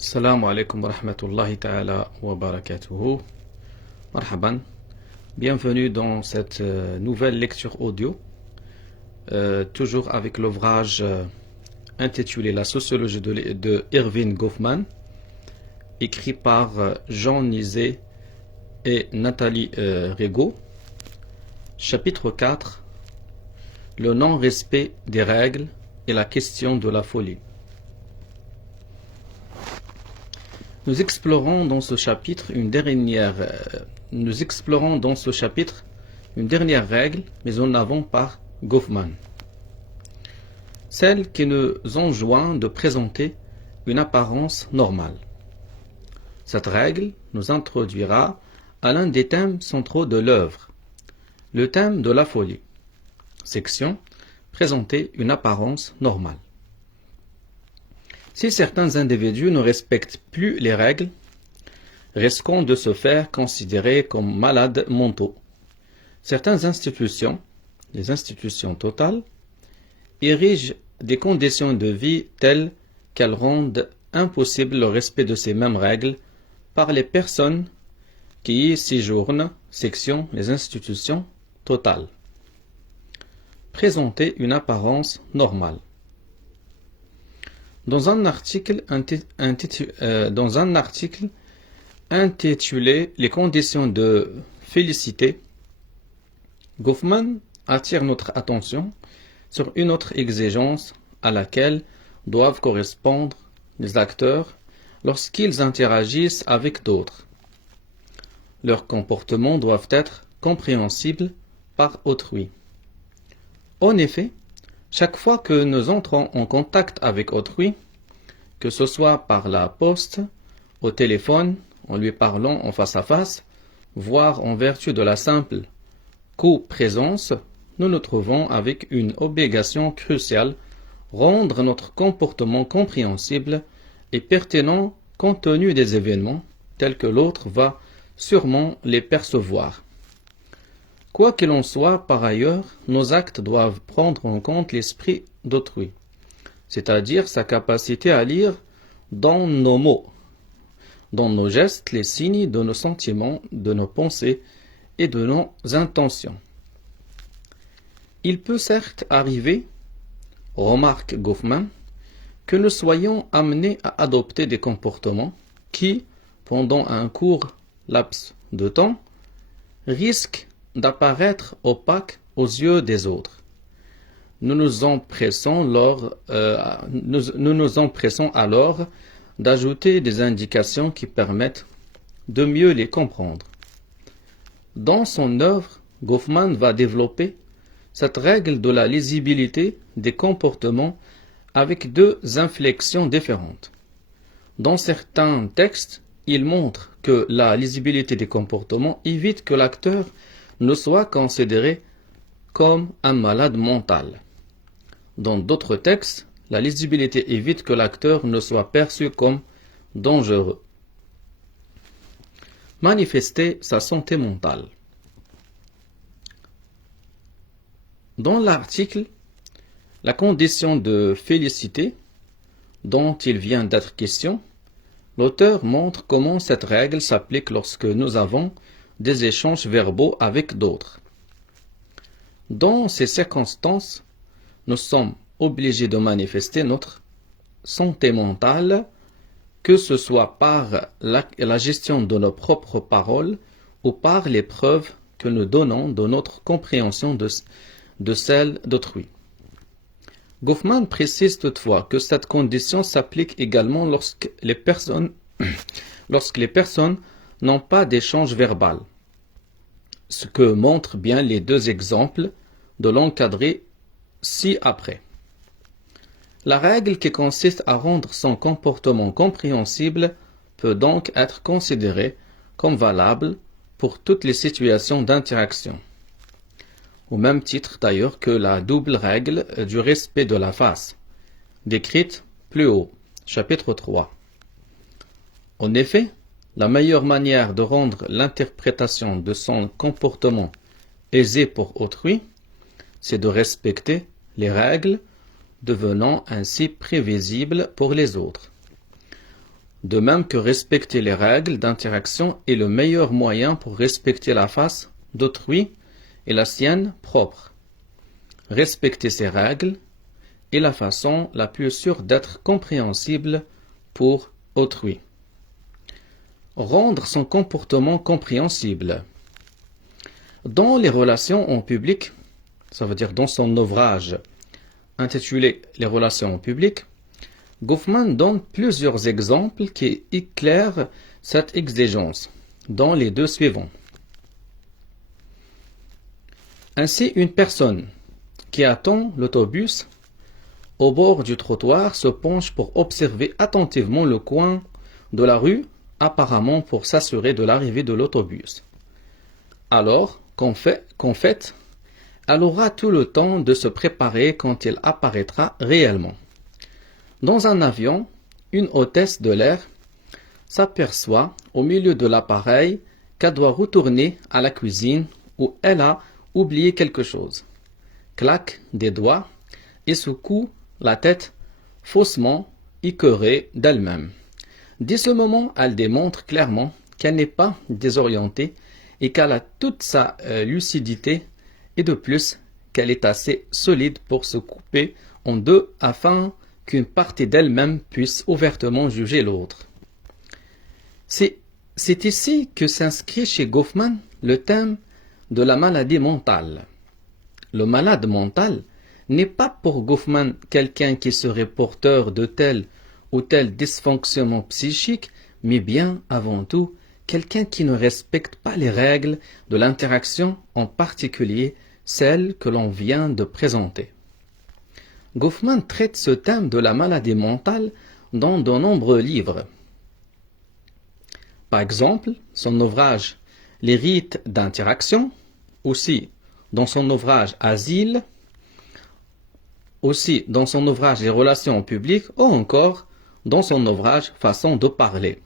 Salam alaikum wa rahmatullahi ta'ala wa barakatuhu. Marhaban. Bienvenue dans cette nouvelle lecture audio, toujours avec l'ouvrage intitulé La sociologie de Erving Goffman, écrit par Jean Nizet et Nathalie Rigaud. Chapitre 4, le non-respect des règles et la question de la folie. Nous explorons dans ce chapitre une dernière règle, mais en avant par Goffman, celle qui nous enjoint de présenter une apparence normale. Cette règle nous introduira à l'un des thèmes centraux de l'œuvre, le thème de la folie. Section: présenter une apparence normale. Si certains individus ne respectent plus les règles, risquant de se faire considérer comme malades mentaux. Certaines institutions, les institutions totales, érigent des conditions de vie telles qu'elles rendent impossible le respect de ces mêmes règles par les personnes qui y séjournent. Section: les institutions totales. Présenter une apparence normale. Dans un article intitulé Les conditions de félicité, Goffman attire notre attention sur une autre exigence à laquelle doivent correspondre les acteurs lorsqu'ils interagissent avec d'autres. Leurs comportements doivent être compréhensibles par autrui. En effet, chaque fois que nous entrons en contact avec autrui, que ce soit par la poste, au téléphone, en lui parlant en face à face, voire en vertu de la simple co-présence, nous nous trouvons avec une obligation cruciale: rendre notre comportement compréhensible et pertinent compte tenu des événements, tels que l'autre va sûrement les percevoir. Quoi qu'il en soit, par ailleurs, nos actes doivent prendre en compte l'esprit d'autrui, c'est-à-dire sa capacité à lire dans nos mots, dans nos gestes, les signes de nos sentiments, de nos pensées et de nos intentions. Il peut certes arriver, remarque Goffman, que nous soyons amenés à adopter des comportements qui, pendant un court laps de temps, risquent d'apparaître opaques aux yeux des autres. Nous nous empressons alors d'ajouter des indications qui permettent de mieux les comprendre. Dans son œuvre, Goffman va développer cette règle de la lisibilité des comportements avec deux inflexions différentes. Dans certains textes, il montre que la lisibilité des comportements évite que l'acteur ne soit considéré comme un malade mental. Dans d'autres textes, la lisibilité évite que l'acteur ne soit perçu comme dangereux. Manifester sa santé mentale. Dans l'article La condition de félicité, dont il vient d'être question, l'auteur montre comment cette règle s'applique lorsque nous avons des échanges verbaux avec d'autres. Dans ces circonstances, nous sommes obligés de manifester notre santé mentale, que ce soit par la gestion de nos propres paroles ou par les preuves que nous donnons de notre compréhension de celle d'autrui. Goffman précise toutefois que cette condition s'applique également lorsque les personnes n'ont pas d'échange verbal, ce que montrent bien les deux exemples de l'encadré ci-après. La règle qui consiste à rendre son comportement compréhensible peut donc être considérée comme valable pour toutes les situations d'interaction, au même titre d'ailleurs que la double règle du respect de la face, décrite plus haut, chapitre 3. En effet, la meilleure manière de rendre l'interprétation de son comportement aisée pour autrui, c'est de respecter les règles, devenant ainsi prévisible pour les autres. De même que respecter les règles d'interaction est le meilleur moyen pour respecter la face d'autrui et la sienne propre. Respecter ces règles est la façon la plus sûre d'être compréhensible pour autrui. Rendre son comportement compréhensible. Dans les relations en public, ça veut dire dans son ouvrage intitulé Les relations en public, Goffman donne plusieurs exemples qui éclairent cette exigence, dont les deux suivants. Ainsi, une personne qui attend l'autobus au bord du trottoir se penche pour observer attentivement le coin de la rue, apparemment pour s'assurer de l'arrivée de l'autobus. Alors qu'en fait, elle aura tout le temps de se préparer quand il apparaîtra réellement. Dans un avion, une hôtesse de l'air s'aperçoit au milieu de l'appareil qu'elle doit retourner à la cuisine où elle a oublié quelque chose. Claque des doigts et secoue la tête faussement écœurée d'elle-même. Dès ce moment, elle démontre clairement qu'elle n'est pas désorientée et qu'elle a toute sa lucidité et de plus qu'elle est assez solide pour se couper en deux afin qu'une partie d'elle-même puisse ouvertement juger l'autre. C'est ici que s'inscrit chez Goffman le thème de la maladie mentale. Le malade mental n'est pas pour Goffman quelqu'un qui serait porteur de tel ou tel dysfonctionnement psychique, mais bien avant tout quelqu'un qui ne respecte pas les règles de l'interaction, en particulier celles que l'on vient de présenter. Goffman traite ce thème de la maladie mentale dans de nombreux livres. Par exemple, son ouvrage Les rites d'interaction, aussi dans son ouvrage Asile, aussi dans son ouvrage Les relations publiques, ou encore dans son ouvrage Façon de parler.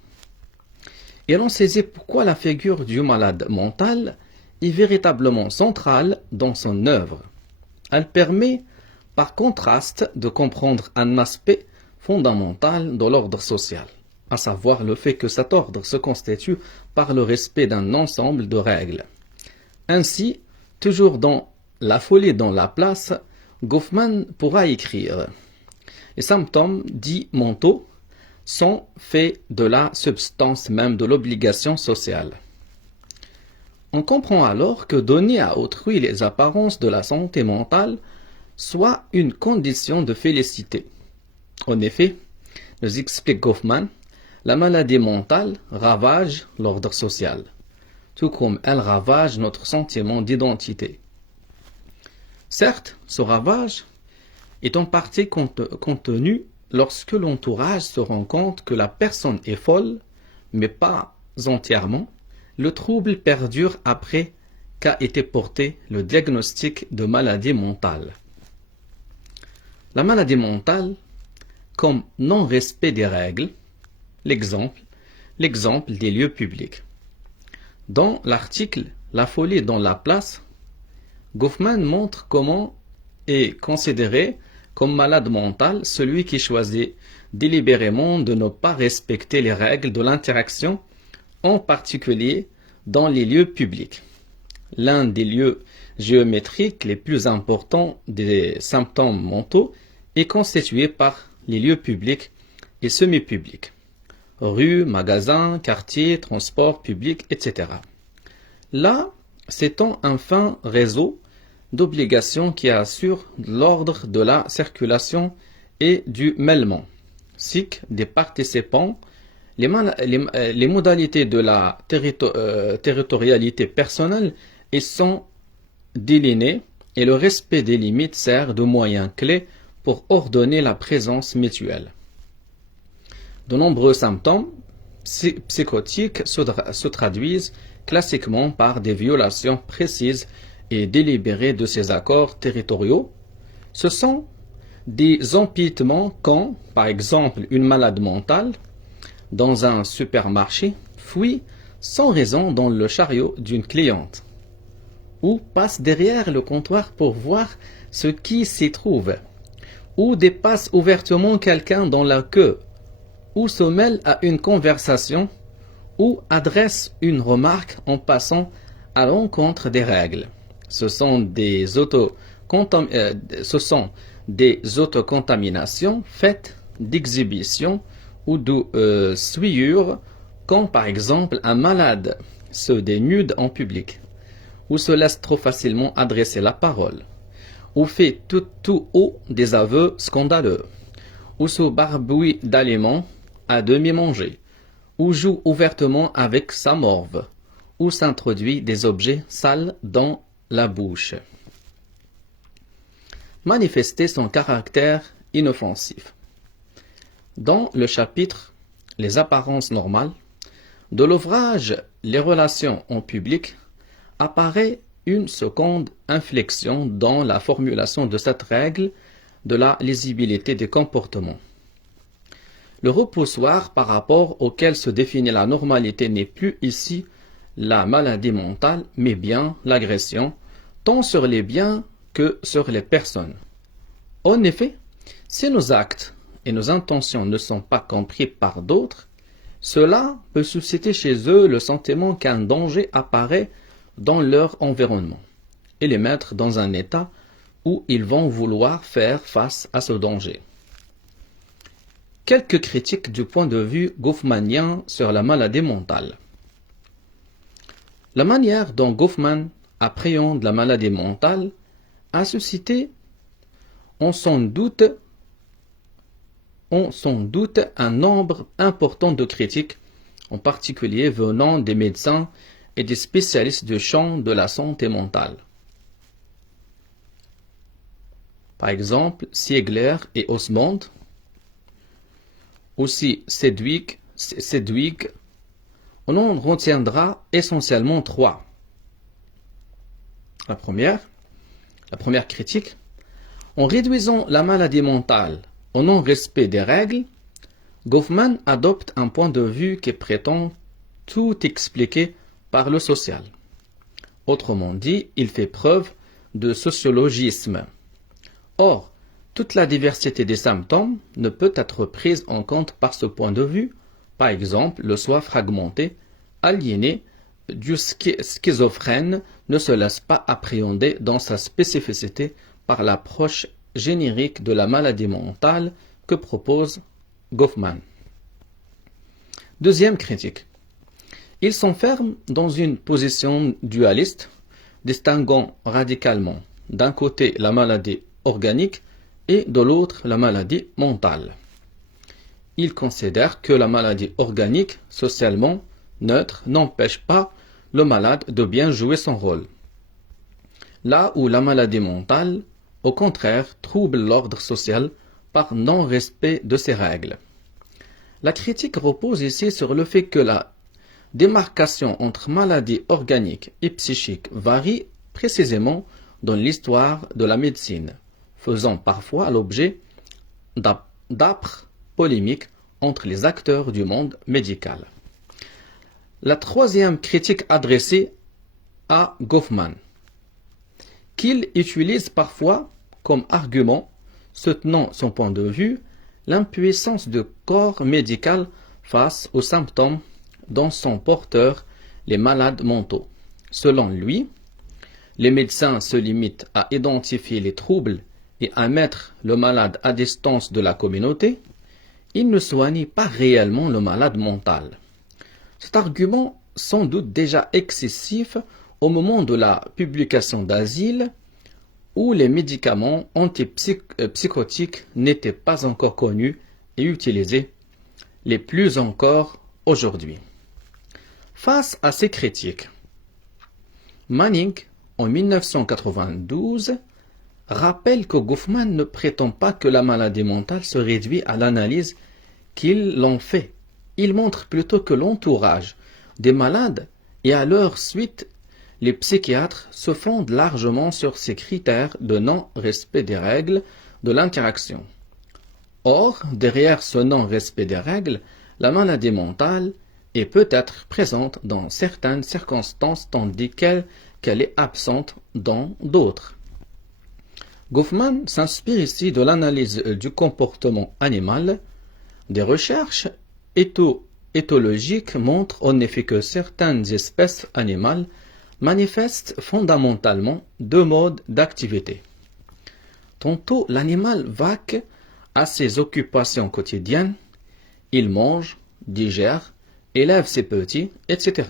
Et l'on saisit pourquoi la figure du malade mental est véritablement centrale dans son œuvre. Elle permet, par contraste, de comprendre un aspect fondamental de l'ordre social, à savoir le fait que cet ordre se constitue par le respect d'un ensemble de règles. Ainsi, toujours dans La folie dans la place, Goffman pourra écrire « Les symptômes dits mentaux sont faits de la substance même de l'obligation sociale. » On comprend alors que donner à autrui les apparences de la santé mentale soit une condition de félicité. En effet, nous explique Goffman, la maladie mentale ravage l'ordre social, tout comme elle ravage notre sentiment d'identité. Certes, ce ravage est en partie contenu lorsque l'entourage se rend compte que la personne est folle, mais pas entièrement. Le trouble perdure après qu'a été porté le diagnostic de maladie mentale. La maladie mentale, comme non-respect des règles, l'exemple des lieux publics. Dans l'article La folie dans la place, Goffman montre comment est considéré comme malade mental celui qui choisit délibérément de ne pas respecter les règles de l'interaction, en particulier dans les lieux publics. L'un des lieux géométriques les plus importants des symptômes mentaux est constitué par les lieux publics et semi-publics. Rues, magasins, quartiers, transports publics, etc. Là, s'étend un fin réseau d'obligations qui assurent l'ordre de la circulation et du mêlement, ainsi des participants, les modalités de la territorialité personnelle et sont délinées et le respect des limites sert de moyen clé pour ordonner la présence mutuelle. De nombreux symptômes psychotiques se traduisent classiquement par des violations précises et délibérées de ces accords territoriaux. Ce sont des empiétements quand, par exemple, une malade mentale, dans un supermarché, fuit sans raison dans le chariot d'une cliente, ou passe derrière le comptoir pour voir ce qui s'y trouve, ou dépasse ouvertement quelqu'un dans la queue, ou se mêle à une conversation ou adresse une remarque en passant à l'encontre des règles. Ce sont des autocontaminations faites d'exhibitions ou de souillures, quand par exemple un malade se dénude en public, ou se laisse trop facilement adresser la parole, ou fait tout haut des aveux scandaleux, ou se barbouille d'aliments à demi mangés, ou joue ouvertement avec sa morve, ou s'introduit des objets sales dans la bouche. Manifester son caractère inoffensif. Dans le chapitre Les apparences normales de l'ouvrage Les relations en public apparaît une seconde inflexion dans la formulation de cette règle de la lisibilité des comportements. Le repoussoir par rapport auquel se définit la normalité n'est plus ici la maladie mentale, mais bien l'agression, tant sur les biens que sur les personnes. En effet, si nos actes et nos intentions ne sont pas compris par d'autres, cela peut susciter chez eux le sentiment qu'un danger apparaît dans leur environnement et les mettre dans un état où ils vont vouloir faire face à ce danger. Quelques critiques du point de vue goffmanien sur la maladie mentale. La manière dont Goffman appréhende la maladie mentale a suscité, on s'en doute, un nombre important de critiques, en particulier venant des médecins et des spécialistes du champ de la santé mentale. Par exemple, Siegler et Osmond, aussi Sedgwick, on en retiendra essentiellement trois. La première critique, en réduisant la maladie mentale au non-respect des règles, Goffman adopte un point de vue qui prétend tout expliquer par le social. Autrement dit, il fait preuve de sociologisme. Or, toute la diversité des symptômes ne peut être prise en compte par ce point de vue. Par exemple, le soi fragmenté, aliéné, du schizophrène ne se laisse pas appréhender dans sa spécificité par l'approche générique de la maladie mentale que propose Goffman. Deuxième critique. Il s'enferme dans une position dualiste, distinguant radicalement d'un côté la maladie organique et de l'autre la maladie mentale. Il considère que la maladie organique, socialement neutre, n'empêche pas le malade de bien jouer son rôle. Là où la maladie mentale, au contraire, trouble l'ordre social par non-respect de ses règles. La critique repose ici sur le fait que la démarcation entre maladie organique et psychique varie précisément dans l'histoire de la médecine, faisant parfois l'objet d'âpres polémiques entre les acteurs du monde médical. La troisième critique adressée à Goffman, qu'il utilise parfois comme argument, soutenant son point de vue, l'impuissance du corps médical face aux symptômes dont sont porteurs les malades mentaux. Selon lui, les médecins se limitent à identifier les troubles et à mettre le malade à distance de la communauté. Ils ne soignent pas réellement le malade mental. Cet argument, sans doute déjà excessif au moment de la publication d'Asile, où les médicaments antipsychotiques n'étaient pas encore connus et utilisés, les plus encore aujourd'hui. Face à ces critiques, Manning, en 1992, rappelle que Goffman ne prétend pas que la maladie mentale se réduit à l'analyse qu'il l'en fait. Il montre plutôt que l'entourage des malades et à leur suite, les psychiatres se fondent largement sur ces critères de non-respect des règles de l'interaction. Or, derrière ce non-respect des règles, la maladie mentale est peut-être présente dans certaines circonstances tandis qu'elle est absente dans d'autres. Goffman s'inspire ici de l'analyse du comportement animal, des recherches éthologique montre en effet que certaines espèces animales manifestent fondamentalement deux modes d'activité. Tantôt l'animal vaque à ses occupations quotidiennes, il mange, digère, élève ses petits, etc.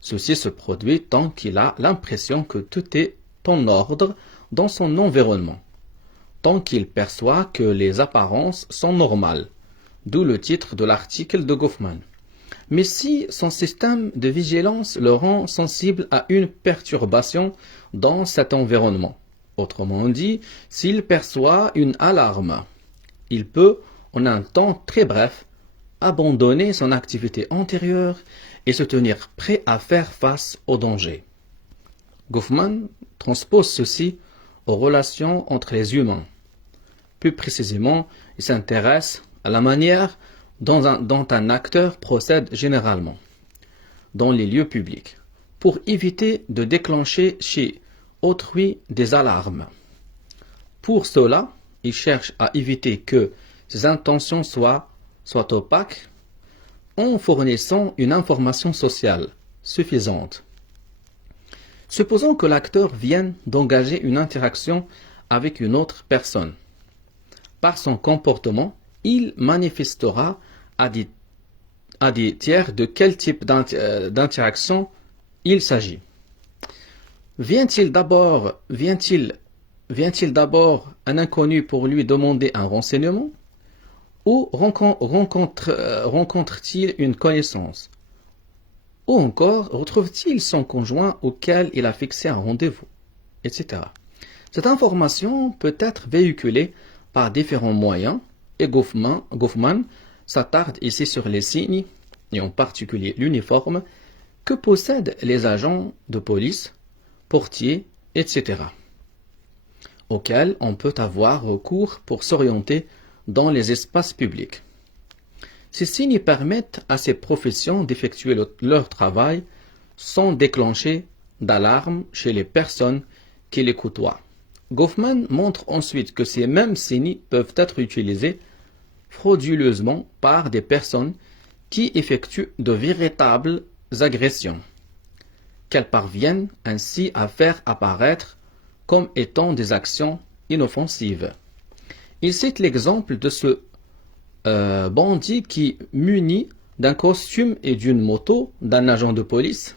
Ceci se produit tant qu'il a l'impression que tout est en ordre dans son environnement, tant qu'il perçoit que les apparences sont normales, d'où le titre de l'article de Goffman. Mais si son système de vigilance le rend sensible à une perturbation dans cet environnement, autrement dit, s'il perçoit une alarme, il peut, en un temps très bref, abandonner son activité antérieure et se tenir prêt à faire face au danger. Goffman transpose ceci aux relations entre les humains. Plus précisément, il s'intéresse à la manière dont un acteur procède généralement dans les lieux publics pour éviter de déclencher chez autrui des alarmes. Pour cela, il cherche à éviter que ses intentions soient opaques en fournissant une information sociale suffisante. Supposons que l'acteur vienne d'engager une interaction avec une autre personne. Par son comportement, il manifestera à des tiers de quel type d'interaction il s'agit. Vient-il d'abord un inconnu pour lui demander un renseignement ou rencontre-t-il une connaissance? Ou encore retrouve-t-il son conjoint auquel il a fixé un rendez-vous, etc. Cette information peut être véhiculée par différents moyens et Goffman s'attarde ici sur les signes, et en particulier l'uniforme, que possèdent les agents de police, portiers, etc., auxquels on peut avoir recours pour s'orienter dans les espaces publics. Ces signes permettent à ces professions d'effectuer leur travail sans déclencher d'alarme chez les personnes qui les côtoient. Goffman montre ensuite que ces mêmes signes peuvent être utilisés frauduleusement par des personnes qui effectuent de véritables agressions, qu'elles parviennent ainsi à faire apparaître comme étant des actions inoffensives. Il cite l'exemple de ce bandit qui, muni d'un costume et d'une moto d'un agent de police,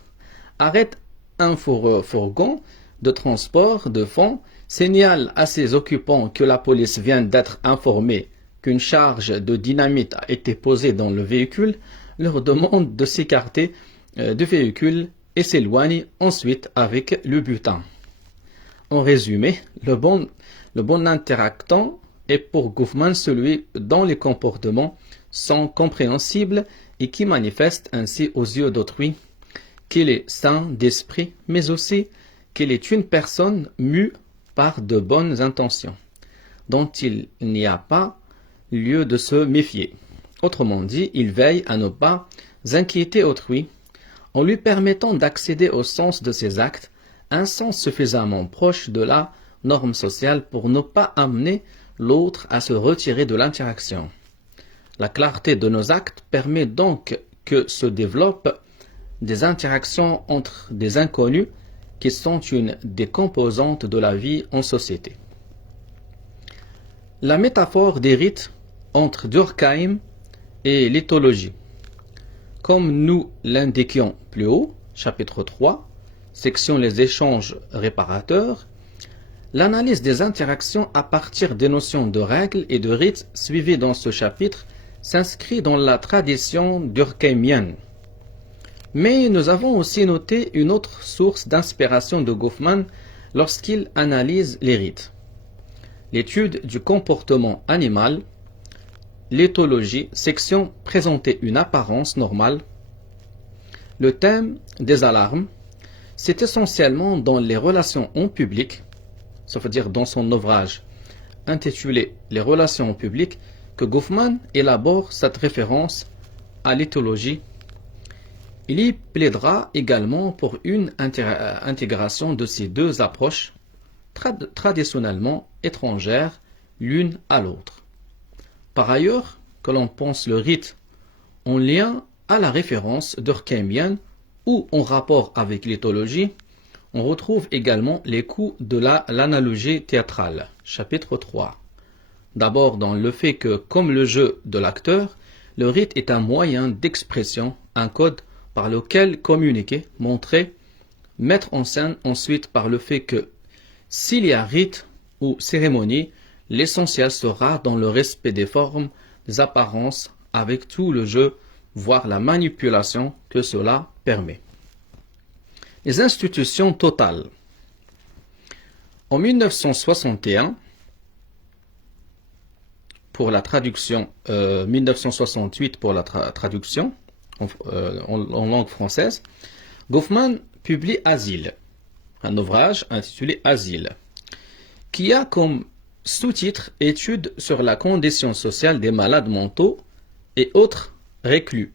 arrête un fourgon de transport de fonds, signale à ses occupants que la police vient d'être informée qu'une charge de dynamite a été posée dans le véhicule, leur demande de s'écarter du véhicule et s'éloigne ensuite avec le butin. En résumé, le bon interactant est pour Goffman celui dont les comportements sont compréhensibles et qui manifeste ainsi aux yeux d'autrui qu'il est sain d'esprit, mais aussi qu'il est une personne mue par de bonnes intentions, dont il n'y a pas lieu de se méfier. Autrement dit, il veille à ne pas inquiéter autrui en lui permettant d'accéder au sens de ses actes, un sens suffisamment proche de la norme sociale pour ne pas amener l'autre à se retirer de l'interaction. La clarté de nos actes permet donc que se développent des interactions entre des inconnus qui sont une des composantes de la vie en société. La métaphore des rites entre Durkheim et l'éthologie. Comme nous l'indiquions plus haut, chapitre 3, section les échanges réparateurs, l'analyse des interactions à partir des notions de règles et de rites suivies dans ce chapitre s'inscrit dans la tradition durkheimienne. Mais nous avons aussi noté une autre source d'inspiration de Goffman lorsqu'il analyse les rites. L'étude du comportement animal, l'éthologie, section présenter une apparence normale. Le thème des alarmes, c'est essentiellement dans les relations en public, ça veut dire dans son ouvrage intitulé Les relations en public, que Goffman élabore cette référence à l'éthologie. Il y plaidera également pour une intégration de ces deux approches traditionnellement étrangères l'une à l'autre. Par ailleurs, que l'on pense le rite en lien à la référence durkheimienne ou en rapport avec l'éthologie, on retrouve également les coups de l'analogie théâtrale, chapitre 3. D'abord dans le fait que, comme le jeu de l'acteur, le rite est un moyen d'expression, un code par lequel communiquer, montrer, mettre en scène, ensuite par le fait que s'il y a rite ou cérémonie, l'essentiel sera dans le respect des formes, des apparences, avec tout le jeu, voire la manipulation que cela permet. Les institutions totales. En 1961, pour la traduction, 1968 pour la traduction en langue française, Goffman publie Asile, un ouvrage intitulé Asile, qui a comme sous-titre Études sur la condition sociale des malades mentaux et autres reclus.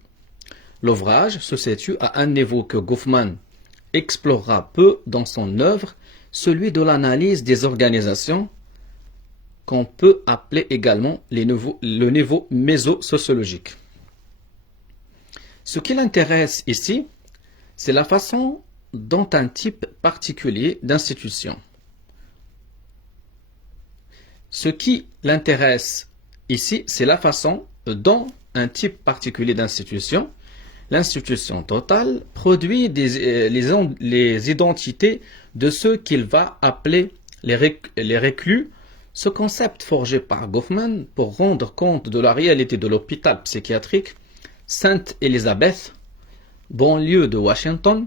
L'ouvrage se situe à un niveau que Goffman explorera peu dans son œuvre, celui de l'analyse des organisations qu'on peut appeler également le niveau mésosociologique. Ce qui l'intéresse ici, c'est la façon dont un type particulier d'institution. Ce qui l'intéresse ici, c'est la façon dont un type particulier d'institution, l'institution totale, produit les identités de ceux qu'il va appeler les reclus. Ce concept forgé par Goffman pour rendre compte de la réalité de l'hôpital psychiatrique Sainte-Élisabeth, banlieue de Washington,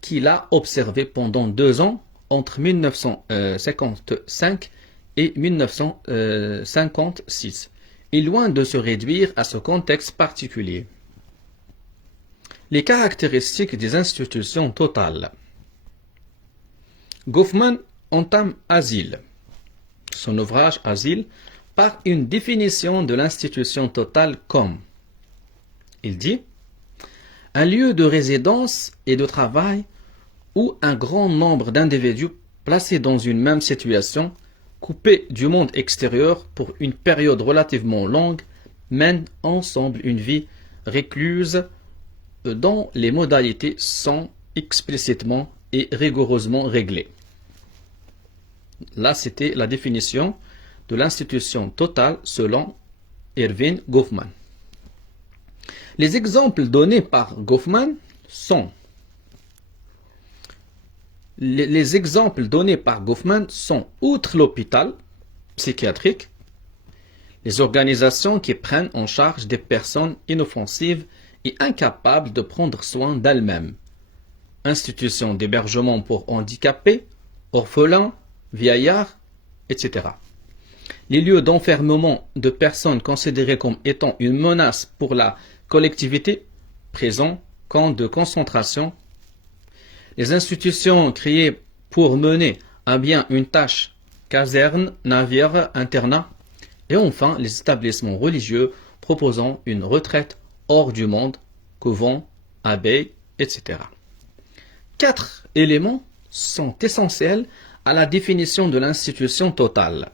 qu'il a observé pendant 2 ans entre 1955 et 1956, est loin de se réduire à ce contexte particulier. Les caractéristiques des institutions totales. Goffman entame Asile, son ouvrage Asile, par une définition de l'institution totale comme, il dit, un lieu de résidence et de travail où un grand nombre d'individus placés dans une même situation, coupés du monde extérieur pour une période relativement longue, mènent ensemble une vie récluse dont les modalités sont explicitement et rigoureusement réglées. Là, c'était la définition de l'institution totale selon Erving Goffman. Les exemples donnés par Goffman sont outre l'hôpital psychiatrique, les organisations qui prennent en charge des personnes inoffensives et incapables de prendre soin d'elles-mêmes, institutions d'hébergement pour handicapés, orphelins, vieillards, etc. Les lieux d'enfermement de personnes considérées comme étant une menace pour la collectivité, prisons, camps de concentration, les institutions créées pour mener à bien une tâche, casernes, navires, internats, et enfin les établissements religieux proposant une retraite hors du monde, couvents, abbayes, etc. 4 éléments sont essentiels à la définition de l'institution totale.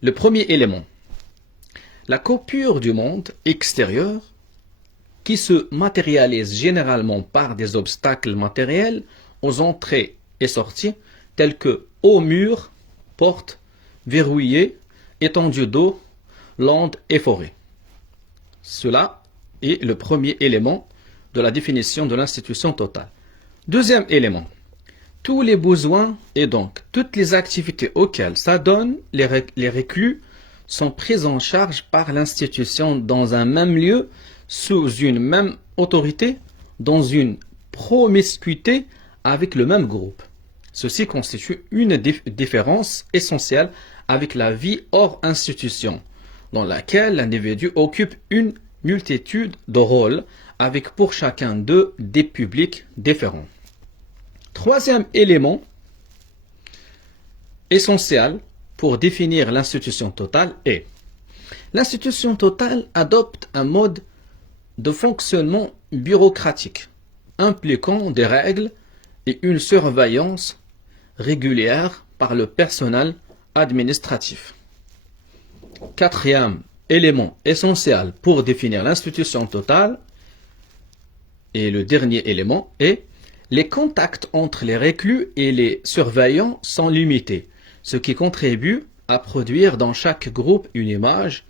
Le premier élément, la coupure du monde extérieur qui se matérialise généralement par des obstacles matériels aux entrées et sorties tels que hauts murs, portes, verrouillées, étendues d'eau, landes et forêts. Cela est le premier élément de la définition de l'institution totale. Deuxième élément, tous les besoins et donc toutes les activités auxquelles s'adonnent les reclus sont pris en charge par l'institution dans un même lieu, sous une même autorité, dans une promiscuité avec le même groupe. Ceci constitue une différence essentielle avec la vie hors institution, dans laquelle l'individu occupe une multitude de rôles, avec pour chacun d'eux des publics différents. Troisième élément essentiel pour définir l'institution totale est l'institution totale adopte un mode de fonctionnement bureaucratique, impliquant des règles et une surveillance régulière par le personnel administratif. Quatrième élément essentiel pour définir l'institution totale. Et le dernier élément est les contacts entre les reclus et les surveillants sont limités, ce qui contribue à produire dans chaque groupe une image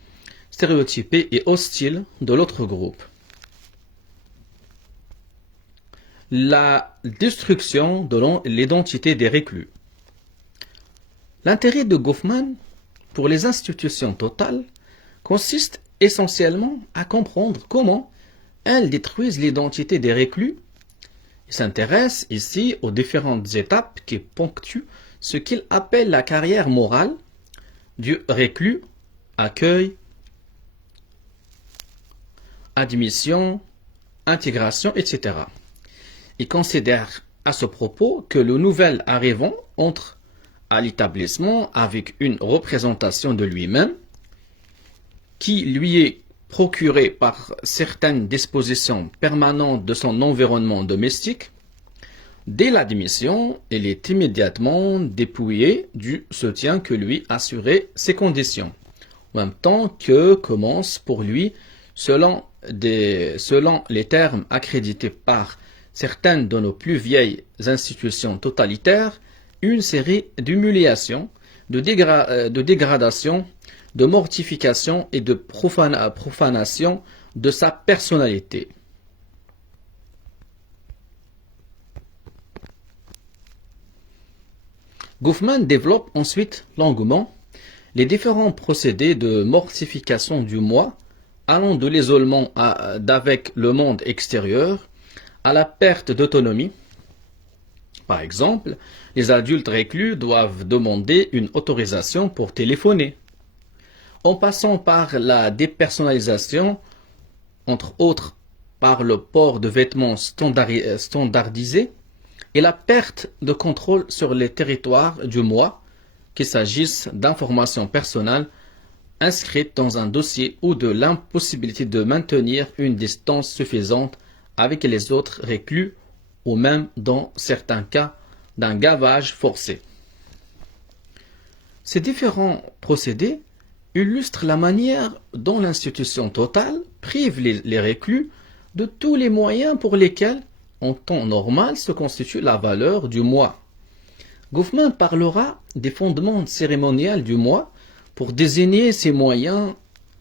stéréotypée et hostile de l'autre groupe. La destruction de l'identité des reclus. L'intérêt de Goffman pour les institutions totales consiste essentiellement à comprendre comment elles détruisent l'identité des reclus. Il s'intéresse ici aux différentes étapes qui ponctuent ce qu'il appelle la carrière morale du reclus: accueil, admission, intégration, etc. Il considère à ce propos que le nouvel arrivant entre à l'établissement avec une représentation de lui-même qui lui est procurée par certaines dispositions permanentes de son environnement domestique. Dès l'admission, il est immédiatement dépouillé du soutien que lui assuraient ses conditions, en même temps que commence pour lui, selon les termes accrédités par certaines de nos plus vieilles institutions totalitaires, une série d'humiliations, de dégradations, de mortifications et de profanation de sa personnalité. Goffman développe ensuite longuement les différents procédés de mortification du moi, allant de l'isolement d'avec le monde extérieur à la perte d'autonomie. Par exemple, les adultes reclus doivent demander une autorisation pour téléphoner, en passant par la dépersonnalisation, entre autres par le port de vêtements standardisés, et la perte de contrôle sur les territoires du moi, qu'il s'agisse d'informations personnelles inscrites dans un dossier ou de l'impossibilité de maintenir une distance suffisante avec les autres reclus, ou même dans certains cas d'un gavage forcé. Ces différents procédés illustrent la manière dont l'institution totale prive les reclus de tous les moyens pour lesquels, en temps normal, se constitue la valeur du moi. Goffman parlera des fondements cérémoniels du moi pour désigner ces moyens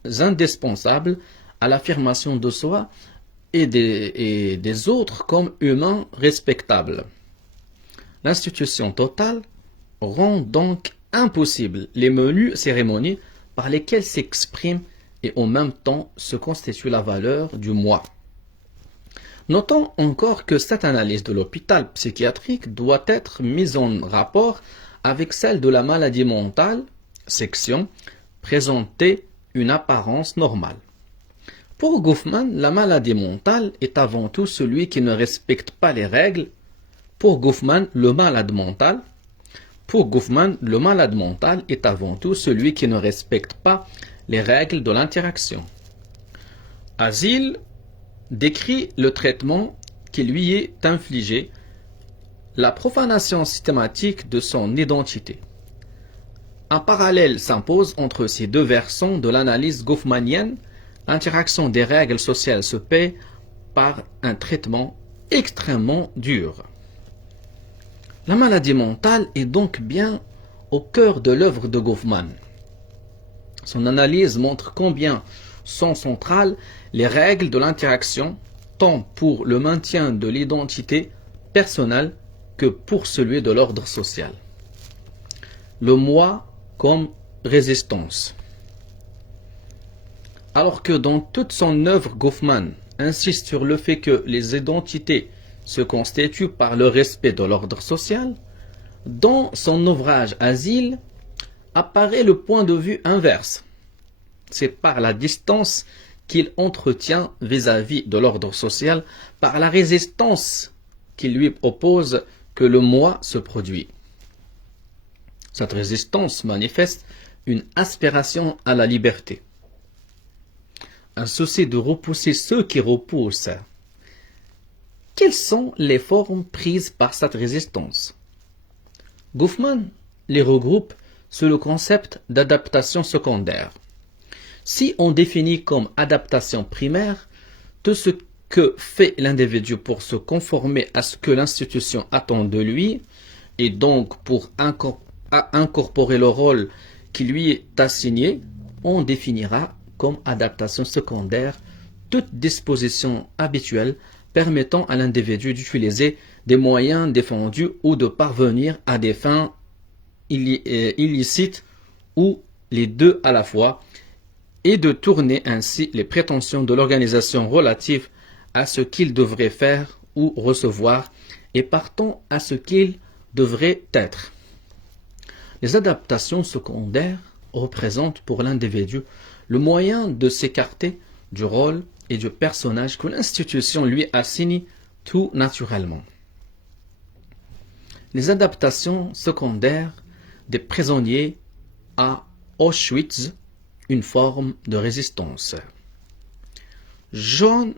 indispensables à l'affirmation de soi et des autres comme humains respectables. L'institution totale rend donc impossible les menues cérémonies par lesquelles s'exprime et en même temps se constitue la valeur du moi. Notons encore que cette analyse de l'hôpital psychiatrique doit être mise en rapport avec celle de la maladie mentale, section présenter une apparence normale. Pour Goffman, la maladie mentale est avant tout celui qui ne respecte pas les règles. Pour Goffman, le malade mental est avant tout celui qui ne respecte pas les règles de l'interaction. Asile décrit le traitement qui lui est infligé, la profanation systématique de son identité. Un parallèle s'impose entre ces deux versants de l'analyse goffmanienne. L'interaction des règles sociales se paie par un traitement extrêmement dur. La maladie mentale est donc bien au cœur de l'œuvre de Goffman. Son analyse montre combien sont centrales les règles de l'interaction, tant pour le maintien de l'identité personnelle que pour celui de l'ordre social. Le moi comme résistance. Alors que dans toute son œuvre, Goffman insiste sur le fait que les identités se constituent par le respect de l'ordre social, dans son ouvrage Asile apparaît le point de vue inverse. C'est par la distance qu'il entretient vis-à-vis de l'ordre social, par la résistance qu'il lui oppose que le moi se produit. Cette résistance manifeste une aspiration à la liberté, un souci de repousser ceux qui repoussent. Quelles sont les formes prises par cette résistance? Goffman les regroupe sous le concept d'adaptation secondaire. Si on définit comme adaptation primaire tout ce que fait l'individu pour se conformer à ce que l'institution attend de lui, et donc pour incorporer le rôle qui lui est assigné, on définira comme adaptation secondaire toute disposition habituelle permettant à l'individu d'utiliser des moyens défendus ou de parvenir à des fins illicites ou les deux à la fois, et de tourner ainsi les prétentions de l'organisation relatives à ce qu'il devrait faire ou recevoir et partant à ce qu'il devrait être. Les adaptations secondaires représentent pour l'individu le moyen de s'écarter du rôle et du personnage que l'institution lui assigne tout naturellement. Les adaptations secondaires des prisonniers à Auschwitz, une forme de résistance. Joan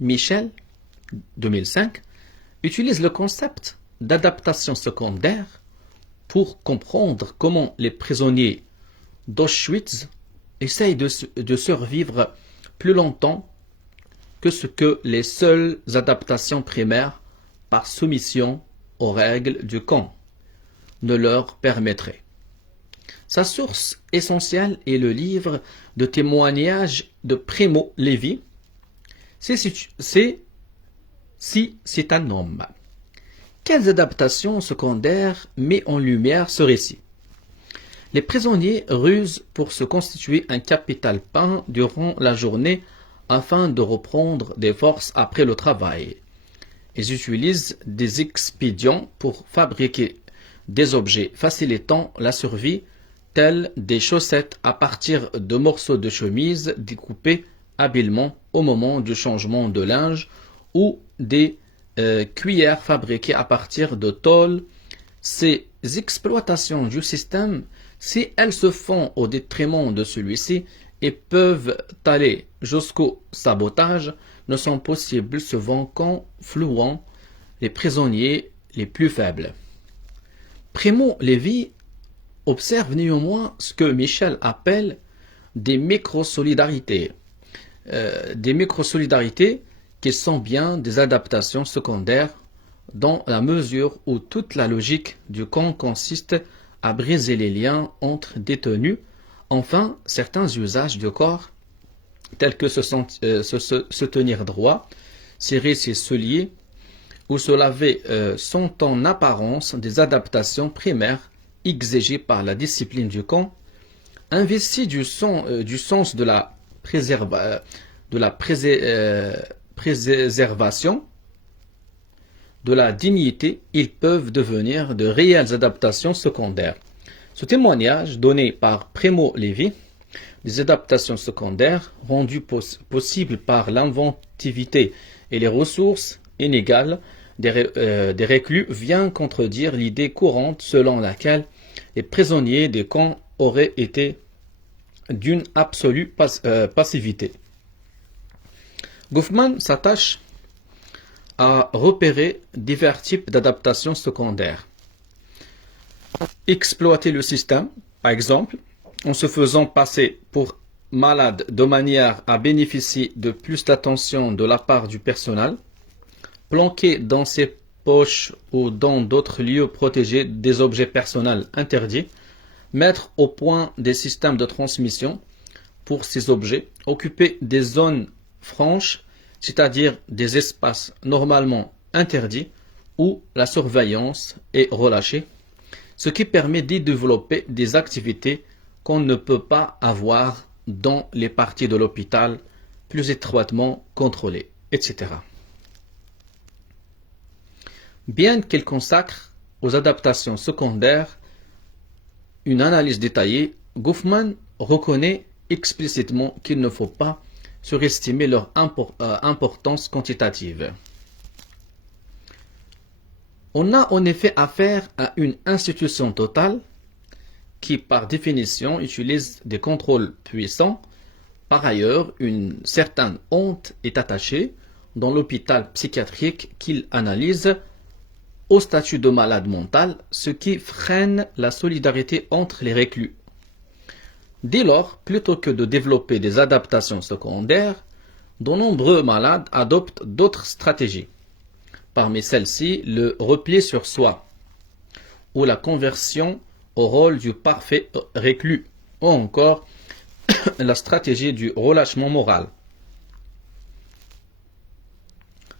Michel, 2005, utilise le concept d'adaptation secondaire pour comprendre comment les prisonniers d'Auschwitz essayent de survivre plus longtemps que ce que les seules adaptations primaires par soumission aux règles du camp ne leur permettraient. Sa source essentielle est le livre de témoignages de Primo Levi. C'est un homme. Quelles adaptations secondaires met en lumière ce récit? Les prisonniers rusent pour se constituer un capital pain durant la journée afin de reprendre des forces après le travail. Ils utilisent des expédients pour fabriquer des objets facilitant la survie, tels des chaussettes à partir de morceaux de chemise découpés habilement au moment du changement de linge ou des cuillères fabriquées à partir de tôle. Ces exploitations du système, si elles se font au détriment de celui-ci et peuvent aller jusqu'au sabotage, ne sont possibles souvent qu'en flouant les prisonniers les plus faibles. Primo Levi observe néanmoins ce que Michel appelle des microsolidarités. Des microsolidarités qui sont bien des adaptations secondaires dans la mesure où toute la logique du camp consiste à briser les liens entre détenus. Enfin, certains usages du corps, tels que se tenir droit, serrer ses souliers ou se laver, sont en apparence des adaptations primaires exigées par la discipline du camp. Investis du sens de la préservation de la dignité, ils peuvent devenir de réelles adaptations secondaires. Ce témoignage donné par Primo Levi des adaptations secondaires rendues possibles par l'inventivité et les ressources inégales des reclus vient contredire l'idée courante selon laquelle les prisonniers des camps auraient été d'une absolue passivité. Goffman s'attache à repérer divers types d'adaptations secondaires. Exploiter le système, par exemple, en se faisant passer pour malade de manière à bénéficier de plus d'attention de la part du personnel, planquer dans ses poches ou dans d'autres lieux protégés des objets personnels interdits, mettre au point des systèmes de transmission pour ces objets, occuper des zones franches, c'est-à-dire des espaces normalement interdits où la surveillance est relâchée, ce qui permet d'y développer des activités qu'on ne peut pas avoir dans les parties de l'hôpital plus étroitement contrôlées, etc. Bien qu'il consacre aux adaptations secondaires une analyse détaillée, Goffman reconnaît explicitement qu'il ne faut pas surestimer leur importance quantitative. On a en effet affaire à une institution totale qui, par définition, utilise des contrôles puissants. Par ailleurs, une certaine honte est attachée dans l'hôpital psychiatrique qu'il analyse au statut de malade mental, ce qui freine la solidarité entre les reclus. Dès lors, plutôt que de développer des adaptations secondaires, de nombreux malades adoptent d'autres stratégies. Parmi celles-ci, le repli sur soi, ou la conversion au rôle du parfait reclus, ou encore la stratégie du relâchement moral.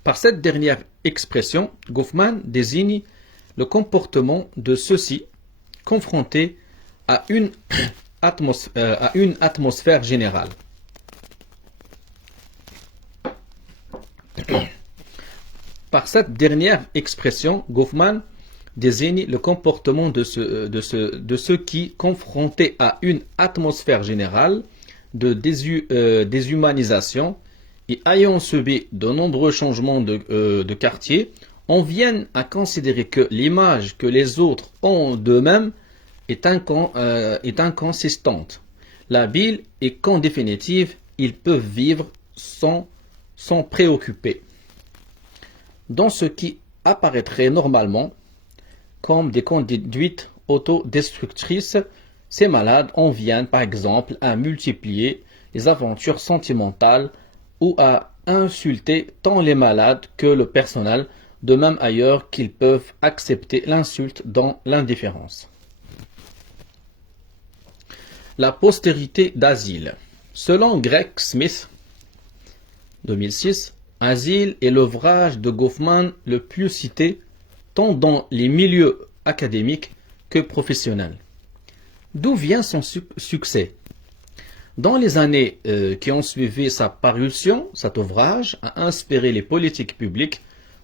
Par cette dernière expression, Goffman désigne le comportement de ceux-ci confrontés à une atmosphère générale. Par cette dernière expression, Goffman désigne le comportement de ceux qui, confrontés à une atmosphère générale de déshumanisation et ayant subi de nombreux changements de quartier, en viennent à considérer que l'image que les autres ont d'eux-mêmes est inconsistante, labile et qu'en définitive, ils peuvent vivre sans préoccuper. Dans ce qui apparaîtrait normalement comme des conduites autodestructrices, ces malades en viennent par exemple à multiplier les aventures sentimentales ou à insulter tant les malades que le personnel, de même ailleurs qu'ils peuvent accepter l'insulte dans l'indifférence. La postérité d'Asile. Selon Greg Smith, 2006, Asile est l'ouvrage de Goffman le plus cité tant dans les milieux académiques que professionnels. D'où vient son succès? Dans les années qui ont suivi sa parution, cet ouvrage a inspiré les politiques publiques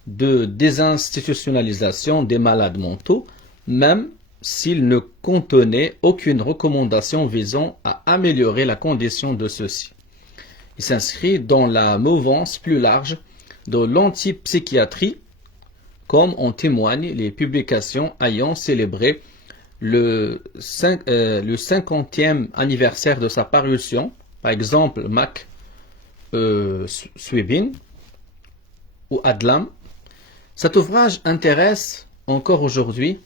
de désinstitutionnalisation des malades mentaux, même s'il ne contenait aucune recommandation visant à améliorer la condition de ceux-ci. Il s'inscrit dans la mouvance plus large de l'antipsychiatrie, comme en témoignent les publications ayant célébré le 50e anniversaire de sa parution, par exemple Mac Swibin ou Adlam. Cet ouvrage intéresse encore aujourd'hui,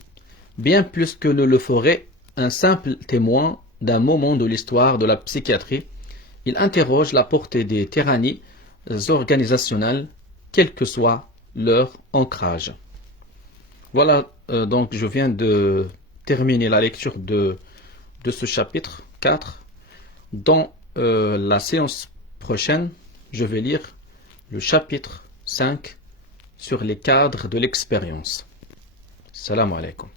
bien plus que ne le ferait un simple témoin d'un moment de l'histoire de la psychiatrie. Il interroge la portée des tyrannies organisationnelles, quel que soit leur ancrage. Voilà, donc je viens de terminer la lecture de ce chapitre 4. Dans la séance prochaine, je vais lire le chapitre 5 sur les cadres de l'expérience. Salam alaikum.